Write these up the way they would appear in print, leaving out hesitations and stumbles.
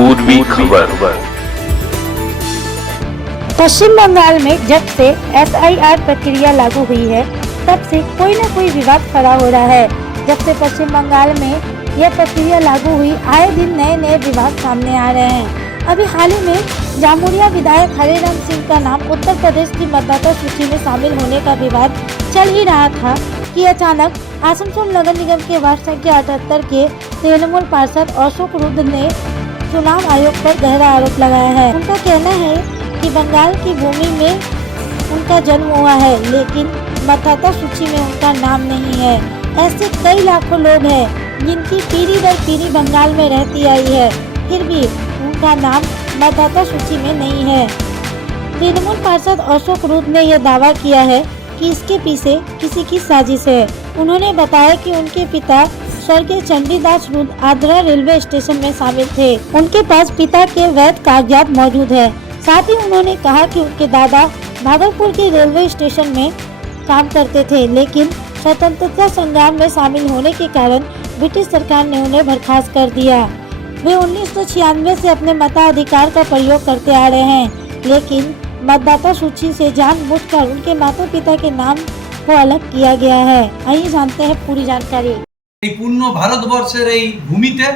पूर्वी खबर। पश्चिम बंगाल में जब से SIR प्रक्रिया लागू हुई है तब से कोई न कोई विवाद खड़ा हो रहा है। जब से पश्चिम बंगाल में यह प्रक्रिया लागू हुई, आए दिन नए नए विवाद सामने आ रहे हैं। अभी हाल ही में जामुरिया विधायक हरिराम सिंह का नाम उत्तर प्रदेश की मतदाता सूची में शामिल होने का विवाद चल ही रहा था कि अचानक आसनसोल नगर निगम के वार्ड संख्या 78 के तृणमूल पार्षद अशोक रुद्र ने चुनाव आयोग पर गहरा आरोप लगाया है। उनका कहना है कि बंगाल की भूमि में उनका जन्म हुआ है, लेकिन मतदाता सूची में उनका नाम नहीं है। ऐसे कई लाखों लोग हैं जिनकी पीढ़ी दर पीढ़ी बंगाल में रहती आई है, फिर भी उनका नाम मतदाता सूची में नहीं है। तृणमूल पार्षद अशोक रुद्र ने यह दावा किया है कि इसके पीछे किसी की साजिश है। उन्होंने बताया कि उनके पिता स्वर्गीय चंडीदास रुद्र आद्रा रेलवे स्टेशन में शामिल थे। उनके पास पिता के वैध कागजात मौजूद है। साथ ही उन्होंने कहा कि उनके दादा भागलपुर के रेलवे स्टेशन में काम करते थे, लेकिन स्वतंत्रता संग्राम में शामिल होने के कारण ब्रिटिश सरकार ने उन्हें बर्खास्त कर दिया। वे 1996 से अपने मताधिकार का प्रयोग करते आ रहे हैं, लेकिन मतदाता सूची से जानबूझकर उनके माता पिता के नाम को अलग किया गया है। आइए जानते हैं पूरी जानकारी। पूर्ण भारतवर्षेर এই ভূমিতে,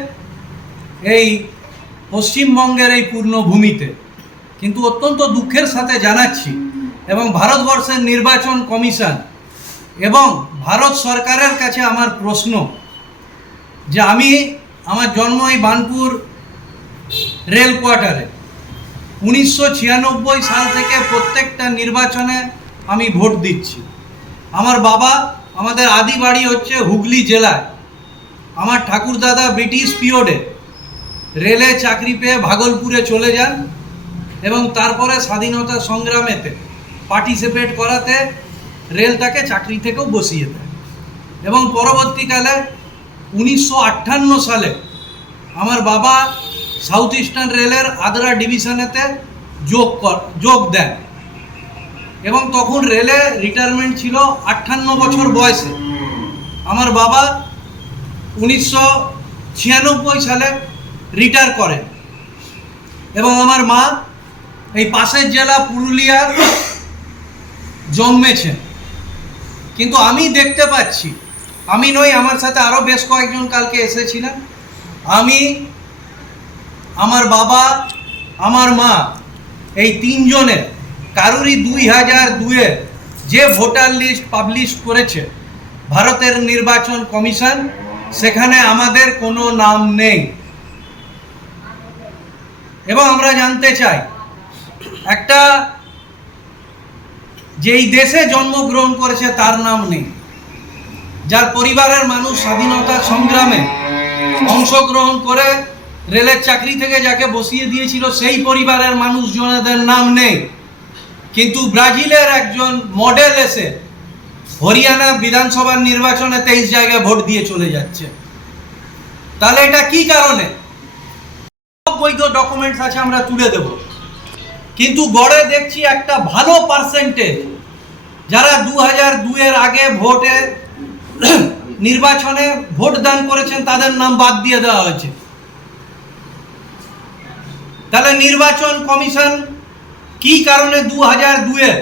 এই পশ্চিমবঙ্গের এই পূর্ণ ভূমিতে কিন্তু অত্যন্ত দুঃখের সাথে জানাচ্ছি এবং ভারতবর্ষের নির্বাচন কমিশন এবং ভারত সরকারের কাছে আমার প্রশ্ন যে আমি আমার জন্ম এই বানপুর রেল কোয়ার্টারে 1996 সাল থেকে প্রত্যেকটা নির্বাচনে আমি ভোট দিচ্ছি। আমার বাবা, আমাদের আদি বাড়ি হচ্ছে হুগলি জেলায়। আমার ঠাকুরদাদা ব্রিটিশ পিরিয়ডে রেলে চাকরি পেয়ে ভাগলপুরে চলে যান এবং তারপরে স্বাধীনতা সংগ্রামেতে পার্টিসিপেট করাতে রেল তাকে চাকরি থেকেও বসিয়ে দেয় এবং পরবর্তীকালে 1958 সালে আমার বাবা সাউথ ইস্টার্ন রেলের আদ্রা ডিভিশনেতে যোগ দেন এবং তখন রেলে রিটায়ারমেন্ট ছিল 58 বছর বয়সে। আমার বাবা 1996 সালে রিটায়ার করেন এবং আমার মা এই পাশের জেলা পুরুলিয়ার জন্মেছেন। কিন্তু আমি দেখতে পাচ্ছি, আমি নই, আমার সাথে আরও বেশ কয়েকজন কালকে এসেছিলেন, আমি, আমার বাবা, আমার মা, এই তিনজনের কারুরই 2002-এ যে ভোটার লিস্ট পাবলিশ করেছে ভারতের নির্বাচন কমিশন, সেখানে আমাদের কোনো নাম নেই। এবং আমরা জানতে চাই, একটা যেই দেশে জন্মগ্রহণ করেছে তার নাম নেই, যার পরিবারের মানুষ স্বাধীনতা সংগ্রামে অংশগ্রহণ করে রেলের চাকরি থেকে যাকে বসিয়ে দিয়েছিল সেই পরিবারের মানুষজনদের নাম নেই, কিন্তু ব্রাজিলের একজন মডেল এসে হরিয়ানা বিধানসভার নির্বাচনে 23 জায়গায় ভোট দিয়ে চলে যাচ্ছে। তাহলে এটা কি কারণে? সব বৈধ ডকুমেন্টস আছে, আমরা তুলে দেব, কিন্তু গড়ে দেখছি একটা ভালো পার্সেন্টেজ যারা 2002-এর আগে ভোটে নির্বাচনে ভোট দান করেছেন তাদের নাম বাদ দিয়ে দেওয়া হয়েছে। তাহলে নির্বাচন কমিশন কি কারণে 2002-এ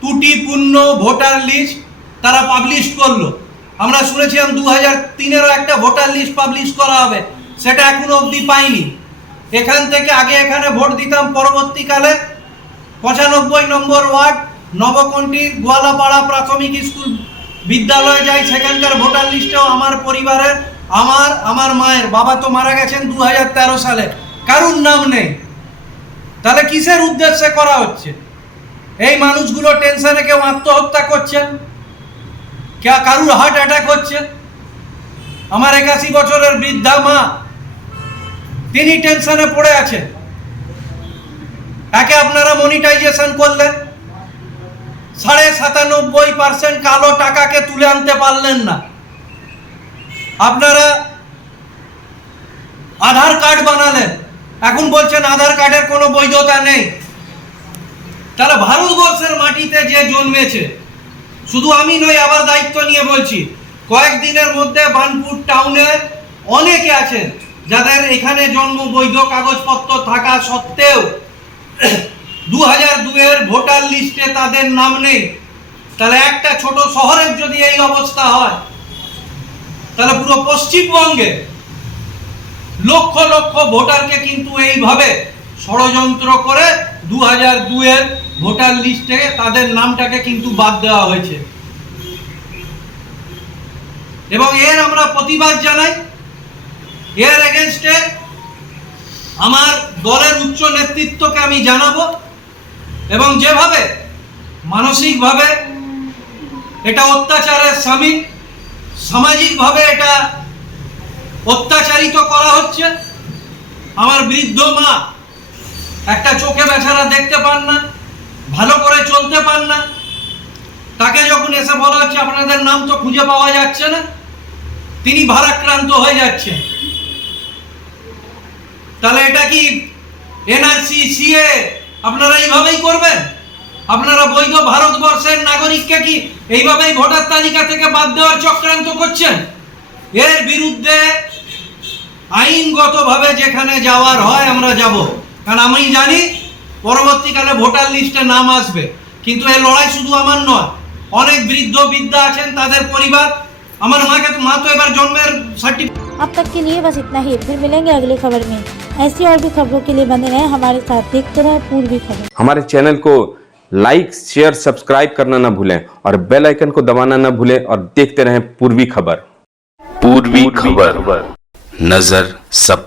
ত্রুটিপূর্ণ ভোটার লিস্ট তারা পাবলিশ করলো? আমরা শুনেছিলাম 2003-এরও একটা ভোটার লিস্ট পাবলিশ করা হবে, সেটা এখনো অবধি পাইনি। এখান থেকে আগে এখানে ভোট দিতাম, পরবর্তীকালে 95 নম্বর ওয়ার্ড নবকণ্ঠীর গোয়ালাপাড়া প্রাথমিক স্কুল বিদ্যালয়ে যাই, সেখানকার ভোটার লিস্টেও আমার পরিবারের, আমার মায়ের বাবা তো মারা গেছেন 2013 সালে, কারুর নাম নেই। তাহলে কিসের উদ্দেশ্যে করা হচ্ছে? এই মানুষগুলো টেনশনে কেউ আত্মহত্যা করছেন, কারুর হার্ট অ্যাটাক হচ্ছে। আমার 81 বছরের বৃদ্ধা মা, তিনি টেনশনে পড়ে আছেন। তাকে আপনারা মনিটাইজেশন করলেন, 97.5% কালো টাকাকে তুলে আনতে পারলেন না। আপনারা আধার কার্ড বানালেন, এখন বলছেন আধার কার্ডের কোনো বৈধতা নেই। তাহলে ভারতবর্ষের মাটিতে যে জন্মেছে, শুধু আমি নই, আবার দায়িত্ব নিয়ে বলছি, কয়েকদিনের মধ্যে বানপুর টাউনে অনেকে আছেন যাদের এখানে জন্ম বৈধ কাগজপত্র থাকা সত্ত্বেও 2002 এর ভোটার লিস্টে তাদের নাম নেই, তাহলে একটা ছোট শহরের যদি এই অবস্থা হয়, তাহলে পুরো পশ্চিমবঙ্গে লক্ষ লক্ষ ভোটারকে কিন্তু এইভাবে ষড়যন্ত্র করে 2002 এর ভোটার লিস্টে তাদের নামটাকে কিন্তু বাদ দেওয়া হয়েছে। এবং এর আমরা প্রতিবাদ জানাই। এর এগেনস্টে আমার দলের উচ্চ নেতৃত্বকে আমি জানাবো, এবং যেভাবে মানসিকভাবে এটা অত্যাচারের সামিল, সামাজিকভাবে এটা অত্যাচারিত করা হচ্ছে। আমার বৃদ্ধ মা একটা চোখে বেচারা দেখতে পান না, ভালো করে চলতে পান না, তাকে যখন এসে বলা হচ্ছে আপনাদের নাম তো খুঁজে পাওয়া যাচ্ছে না, তিনি ভারাক্রান্ত হয়ে যাচ্ছেন। তাহলে এটা কি এনআরসি সিএ আপনারা এইভাবেই করবেন? আপনারা বৈধ ভারতবর্ষের নাগরিককে কি এইভাবেই ভোটার তালিকা থেকে বাদ দেওয়ার চক্রান্ত করছেন? এর বিরুদ্ধে আইনগতভাবে যেখানে যাওয়ার হয় আমরা যাব, কারণ আমি জানি পরবর্তীকালে ভোটার লিস্টে নাম আসবে। কিন্তু এই লড়াই শুধু আমার নয়, অনেক বৃদ্ধ বৃদ্ধা আছেন, তাদের পরিবার। আমার মা তো এবার জন্মের সার্টিফিকেট। अब तक के लिए बस इतना ही, फिर मिलेंगे अगली खबर में। ऐसी और भी खबरों के लिए बने रहें हमारे साथ, देखते रहें पूर्वी खबर। हमारे चैनल को लाइक शेयर सब्सक्राइब करना ना भूलें और बेल आइकन को दबाना ना भूलें और देखते रहें पूर्वी खबर। पूर्वी खबर, नजर सब